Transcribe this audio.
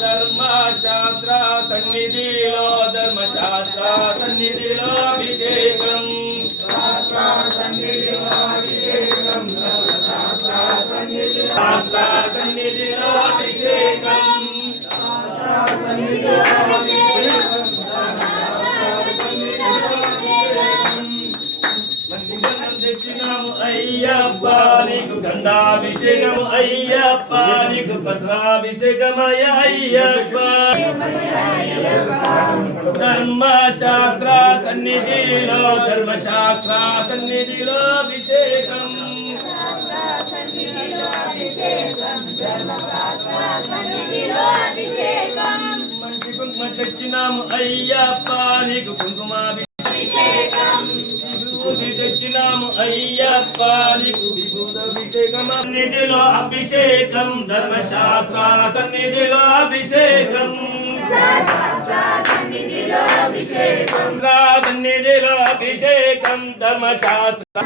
ధర్మశాస్త్ర సన్నిధిలో ధర్మశాస్త్ర సన్నిధిలో అభిషేకం శాస్త్ర సన్నిధిలో అభిషేకం తెచ్చినాము అయ్యప్ప నీకు గంధాభిషేకము అయ్యప్ప నీకు పత్రాభిషేకమయ అయ్యప్ప ధర్మశాస్త్ర సన్నిధిలో ధర్మశాస్త్ర సన్నిధిలో అభిషేకం మంచి కుంకుమ తెచ్చినాము అయ్యప్ప నీకు కుంకుమాభిషేకం తెచ్చినాము అయ్యప్ప నీకు విభూతాభిషేకం సన్నిధిలో అభిషేకం ధర్మశాస్త్ర సన్నిధిలో అభిషేకం సన్నిధిలో అభిషేకం ధర్మశాస్త్ర